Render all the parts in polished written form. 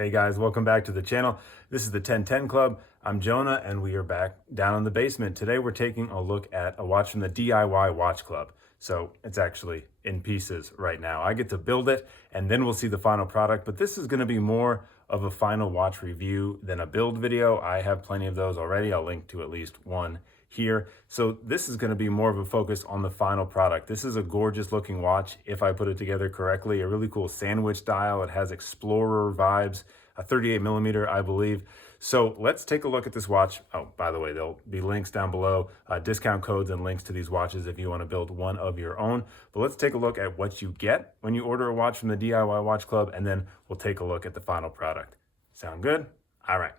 Hey guys, welcome back to the channel. This is the 1010 Club. I'm Jonah and we are back down in the basement. Today we're taking a look at a watch from the DIY Watch Club. So it's actually in pieces right now. I get to build it and then we'll see the final product, but this is going to be more of a final watch review than a build video. I have plenty of those already. I'll link to at least one here. So this is going to be more of a focus on the final product. This is a gorgeous looking watch if I put it together correctly. A really cool sandwich dial. It has Explorer vibes, a 38 millimeter, I believe. So let's take a look at this watch. Oh, by the way, there'll be links down below, discount codes and links to these watches if you want to build one of your own. But let's take a look at what you get when you order a watch from the DIY Watch Club, and then we'll take a look at the final product. Sound good? All right.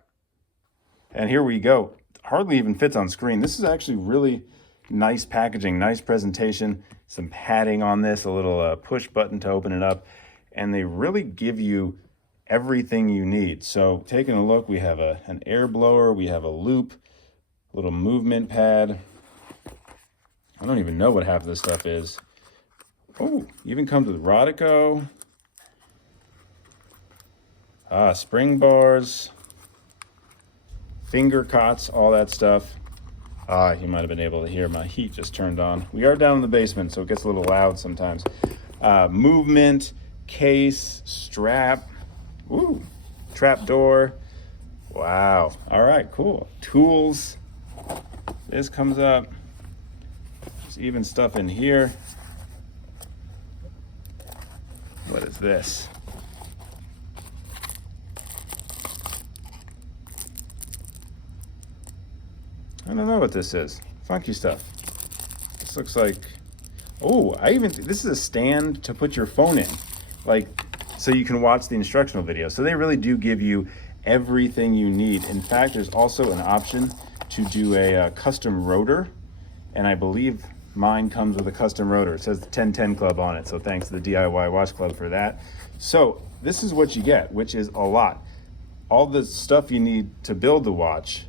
And here we go. Hardly even fits on screen. This is actually really nice packaging, nice presentation, some padding on this, a little push button to open it up, and they really give you everything you need. So taking a look, we have an air blower, we have a loop, a little movement pad. I don't even know what half of this stuff is. Oh, even comes with Rodico. Spring bars, finger cots, all that stuff. You might have been able to hear my heat just turned on. We are down in the basement, so it gets a little loud sometimes. Movement, case, strap, ooh, trap door. Wow. All right, cool. Tools. This comes up. There's even stuff in here. What is this? I don't know what this is. Funky stuff. This looks like, oh, this is a stand to put your phone in. Like, so you can watch the instructional video. So they really do give you everything you need. In fact, there's also an option to do a custom rotor. And I believe mine comes with a custom rotor. It says the 1010 Club on it. So thanks to the DIY Watch Club for that. So this is what you get, which is a lot. All the stuff you need to build the watch,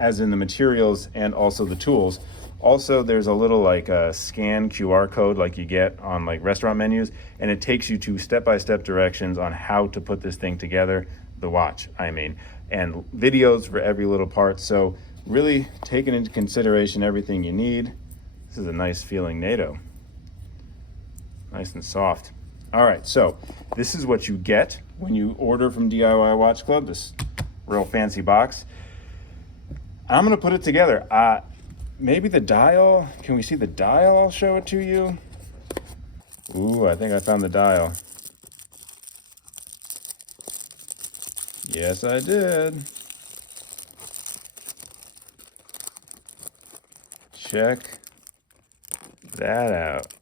as in the materials and also the tools. Also, there's a little like a scan QR code like you get on like restaurant menus, and it takes you to step-by-step directions on how to put this thing together, the watch, I mean, and videos for every little part. So really taking into consideration everything you need. This is a nice feeling NATO. Nice and soft. All right, so this is what you get when you order from DIY Watch Club, this real fancy box. I'm gonna put it together. Maybe the dial, can we see the dial? I'll show it to you. Ooh, I think I found the dial. Yes, I did. Check that out.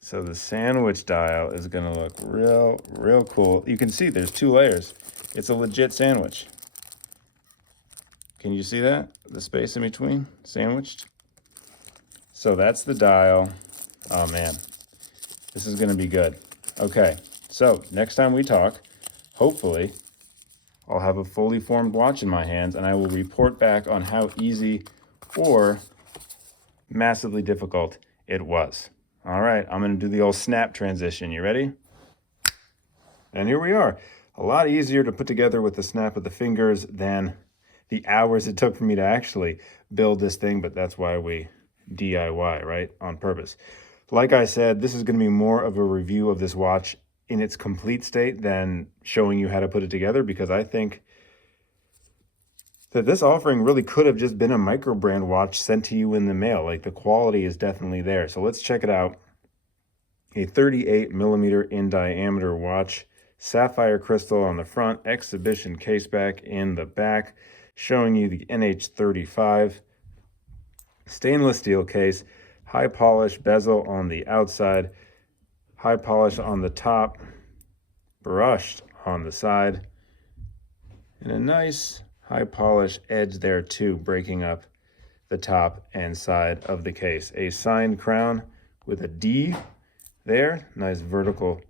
So the sandwich dial is gonna look real cool. You can see there's 2 layers. It's a legit sandwich. Can you see that? The space in between, sandwiched. So that's the dial. Oh man, this is gonna be good. Okay, so next time we talk, hopefully, I'll have a fully formed watch in my hands and I will report back on how easy or massively difficult it was. All right, I'm gonna do the old snap transition. You ready? And here we are. A lot easier to put together with the snap of the fingers than the hours it took for me to actually build this thing, but that's why we DIY, right? On purpose. Like I said, this is going to be more of a review of this watch in its complete state than showing you how to put it together, because I think that this offering really could have just been a micro brand watch sent to you in the mail. Like, the quality is definitely there. So let's check it out. A 38 millimeter in diameter watch, sapphire crystal on the front, exhibition case back in the back, showing you the NH35 stainless steel case, high polish bezel on the outside, high polish on the top, brushed on the side, and a nice high polish edge there too, breaking up the top and side of the case. A signed crown with a D there, nice vertical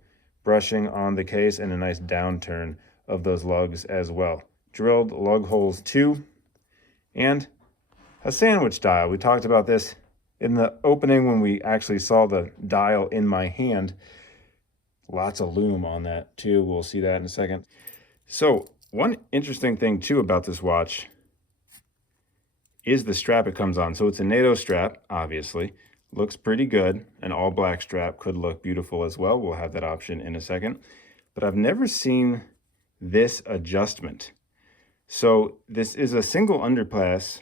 brushing on the case, and a nice downturn of those lugs as well. Drilled lug holes too, and a sandwich dial. We talked about this in the opening when we actually saw the dial in my hand. Lots of lume on that too. We'll see that in a second. So one interesting thing too about this watch is the strap it comes on. So it's a NATO strap, obviously. Looks pretty good. An all black strap could look beautiful as well. We'll have that option in a second. But I've never seen this adjustment. So this is a single underpass,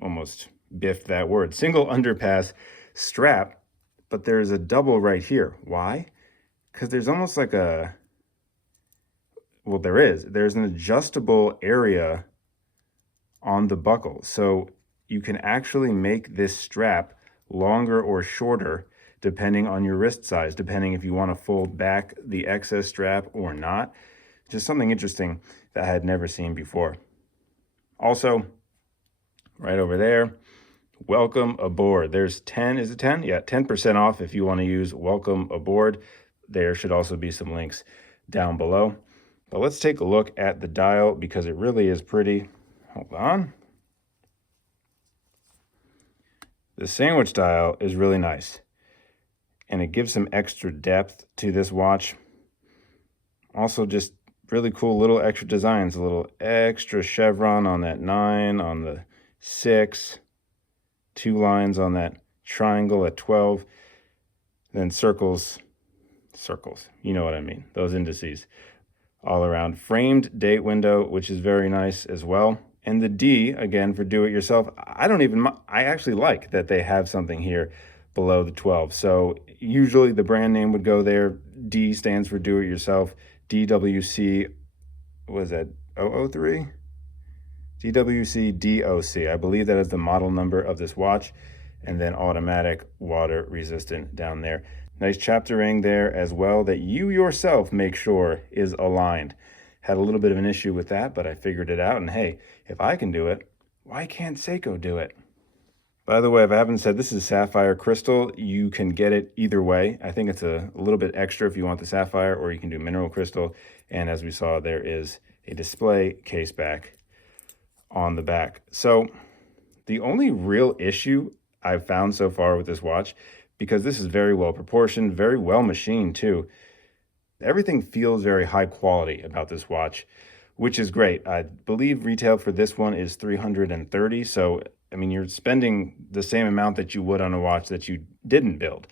almost biffed that word, single underpass strap, but there's a double right here. Why? Because there's almost like there's an adjustable area on the buckle. So you can actually make this strap longer or shorter depending on your wrist size, depending if you want to fold back the excess strap or not. Just something interesting that I had never seen before. Also, right over there, welcome aboard. There's 10, is it 10? Yeah, 10% off if you want to use welcome aboard. There should also be some links down below. But let's take a look at the dial because it really is pretty. Hold on. The sandwich dial is really nice, and it gives some extra depth to this watch. Also, just really cool little extra designs, a little extra chevron on that 9, on the 6, 2 lines on that triangle at 12, then circles, you know what I mean, those indices all around. Framed date window, which is very nice as well. And the D, again, for do-it-yourself, I actually like that they have something here below the 12. So usually the brand name would go there. D stands for do-it-yourself. DWC, was that 003? DWC DOC. I believe that is the model number of this watch. And then automatic, water resistant down there. Nice chapter ring there as well that you yourself make sure is aligned. Had a little bit of an issue with that, but I figured it out. And hey, if I can do it, why can't Seiko do it? By the way, if I haven't said, this is sapphire crystal. You can get it either way. I think it's a little bit extra if you want the sapphire, or you can do mineral crystal. And as we saw, there is a display case back on the back. So the only real issue I've found so far with this watch, because this is very well proportioned, very well machined too, everything feels very high quality about this watch, which is great. I believe retail for this one is $330. So, I mean, you're spending the same amount that you would on a watch that you didn't build.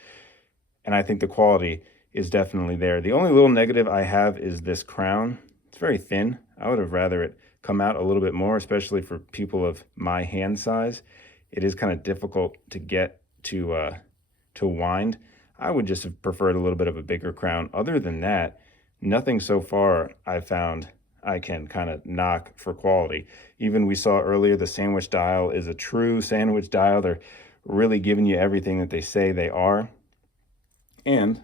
And I think the quality is definitely there. The only little negative I have is this crown. It's very thin. I would have rather it come out a little bit more, especially for people of my hand size. It is kind of difficult to get to wind. I would just have preferred a little bit of a bigger crown. Other than that, nothing so far I've found I can kind of knock for quality. Even we saw earlier, the sandwich dial is a true sandwich dial. They're really giving you everything that they say they are. And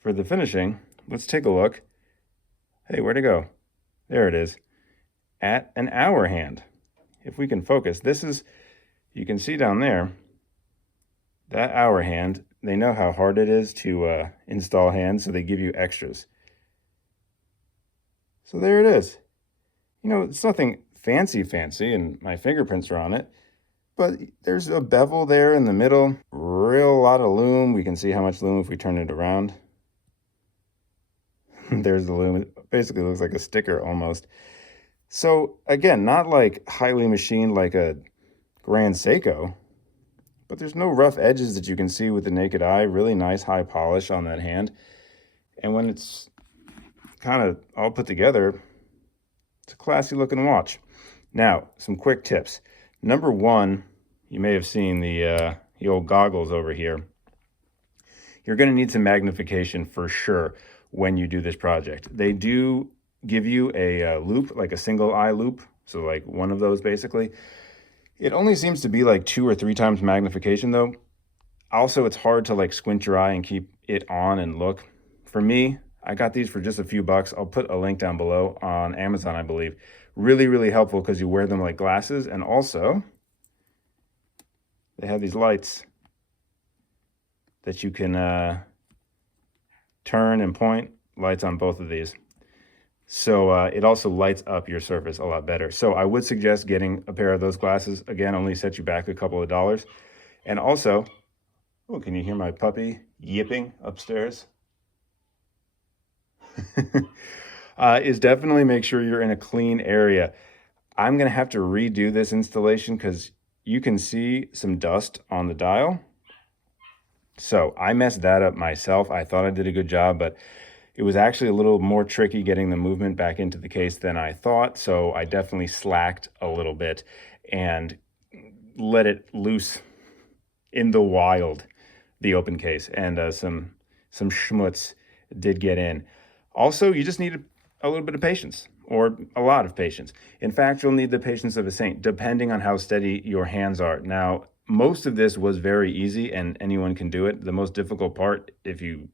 for the finishing, let's take a look. Hey, where'd it go? There it is. At an hour hand. If we can focus, this is, you can see down there, that hour hand. They know how hard it is to install hands, so they give you extras. So there it is. You know, it's nothing fancy, and my fingerprints are on it, but there's a bevel there in the middle, real lot of lume. We can see how much lume if we turn it around. There's the lume. It basically looks like a sticker almost. So again, not like highly machined like a Grand Seiko, but there's no rough edges that you can see with the naked eye. Really nice high polish on that hand. And when it's kind of all put together, it's a classy looking watch. Now, some quick tips. Number one, you may have seen the old goggles over here. You're going to need some magnification for sure when you do this project. They do give you a loop, like a single eye loop. So like one of those basically. It only seems to be like 2 or 3 times magnification though. Also, it's hard to like squint your eye and keep it on and look. For me, I got these for just a few bucks. I'll put a link down below on Amazon, I believe. Really, really helpful because you wear them like glasses. And also, they have these lights that you can turn and point. Lights on both of these. So it also lights up your surface a lot better. So I would suggest getting a pair of those glasses. Again, only set you back a couple of dollars. And also, oh, can you hear my puppy yipping upstairs? is definitely make sure you're in a clean area. I'm going to have to redo this installation because you can see some dust on the dial. So I messed that up myself. I thought I did a good job, but it was actually a little more tricky getting the movement back into the case than I thought. So I definitely slacked a little bit and let it loose in the wild, the open case, and some schmutz did get in. Also, you just need a little bit of patience, or a lot of patience. In fact, you'll need the patience of a saint, depending on how steady your hands are. Now, most of this was very easy and anyone can do it. The most difficult part, if you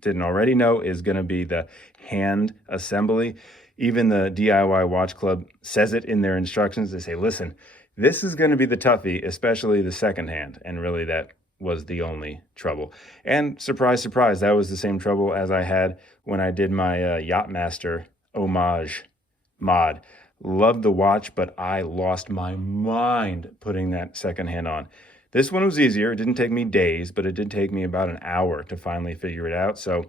didn't already know, is going to be the hand assembly. Even the DIY Watch Club says it in their instructions. They say, listen, this is going to be the toughie, especially the second hand. And really that was the only trouble. And surprise, surprise, that was the same trouble as I had when I did my Yachtmaster homage mod. Loved the watch, but I lost my mind putting that second hand on. This one was easier. It didn't take me days, but it did take me about an hour to finally figure it out. So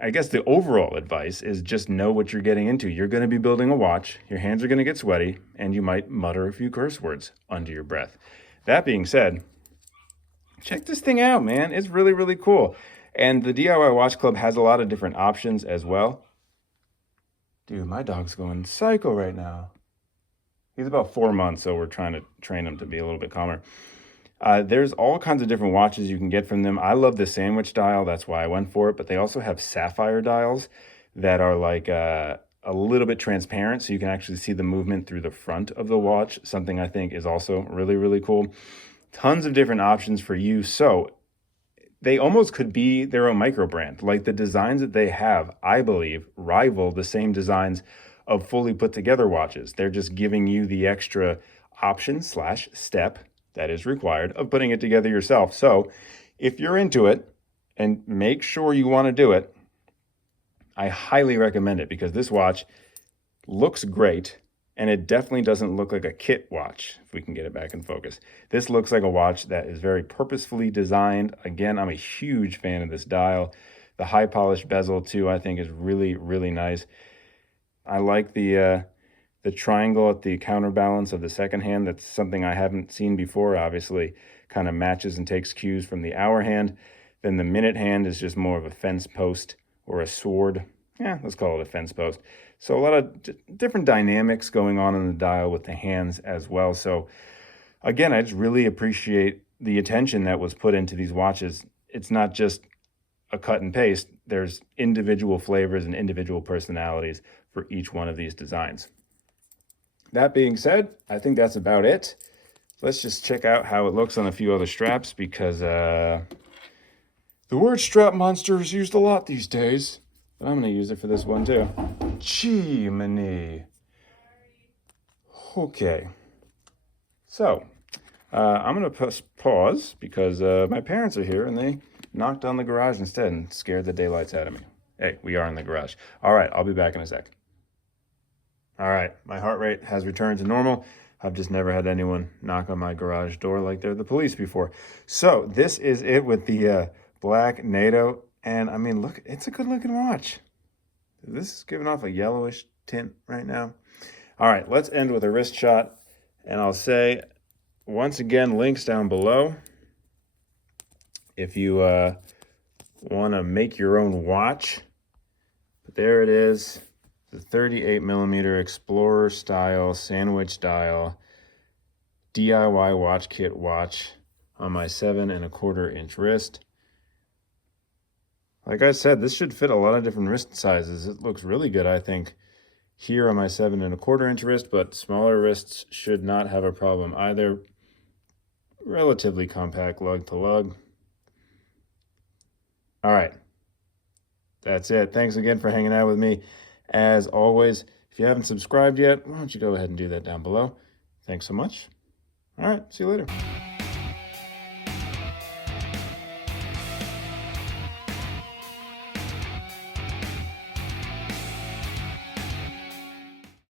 I guess the overall advice is just know what you're getting into. You're going to be building a watch, your hands are going to get sweaty, and you might mutter a few curse words under your breath. That being said, check this thing out, man. It's really, really cool. And the DIY Watch Club has a lot of different options as well. Dude, my dog's going psycho right now. He's about 4 months, so we're trying to train him to be a little bit calmer. There's all kinds of different watches you can get from them. I love the sandwich dial. That's why I went for it. But they also have sapphire dials that are like a little bit transparent, so you can actually see the movement through the front of the watch, something I think is also really, really cool. Tons of different options for you. So they almost could be their own micro brand. Like the designs that they have, I believe, rival the same designs of fully put together watches. They're just giving you the extra option / step that is required of putting it together yourself. So if you're into it and make sure you want to do it, I highly recommend it because this watch looks great and it definitely doesn't look like a kit watch, if we can get it back in focus. This looks like a watch that is very purposefully designed. Again, I'm a huge fan of this dial. The high polished bezel too, I think is really, really nice. I like the triangle at the counterbalance of the second hand. That's something I haven't seen before. Obviously, kind of matches and takes cues from the hour hand. Then the minute hand is just more of a fence post or a sword. Yeah, let's call it a fence post. So a lot of different dynamics going on in the dial with the hands as well. So again, I just really appreciate the attention that was put into these watches. It's not just a cut and paste. There's individual flavors and individual personalities for each one of these designs. That being said, I think that's about it. Let's just check out how it looks on a few other straps because the word strap monster is used a lot these days. But I'm going to use it for this one too. Gee-mini. Okay. So, I'm going to pause because my parents are here and they knocked on the garage instead and scared the daylights out of me. Hey, we are in the garage. All right, I'll be back in a sec. All right, my heart rate has returned to normal. I've just never had anyone knock on my garage door like they're the police before. So this is it with the black NATO. And I mean, look, it's a good looking watch. This is giving off a yellowish tint right now. All right, let's end with a wrist shot. And I'll say, once again, links down below. If you want to make your own watch. But there it is. The 38mm Explorer style sandwich dial DIY watch kit watch on my 7¼ inch wrist. Like I said, this should fit a lot of different wrist sizes. It looks really good, I think, here on my 7¼ inch wrist, but smaller wrists should not have a problem either. Relatively compact lug to lug. All right, that's it. Thanks again for hanging out with me. As always, if you haven't subscribed yet, why don't you go ahead and do that down below. Thanks so much. All right, see you later.